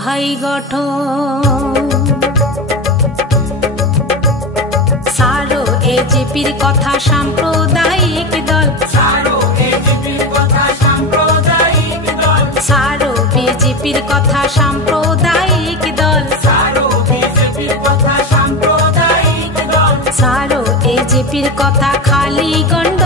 ভাই গঠন। সারো এজিপির কথা সাম্প্রদায়িক দল, সারো এজিপির কথা সাম্প্রদায়িক দল, সারো বিজেপির কথা সাম্প্রদায়িক দল, সারো বিজেপির কথা সাম্প্রদায়িক দল, সারো এজিপির কথা খালি গন্ড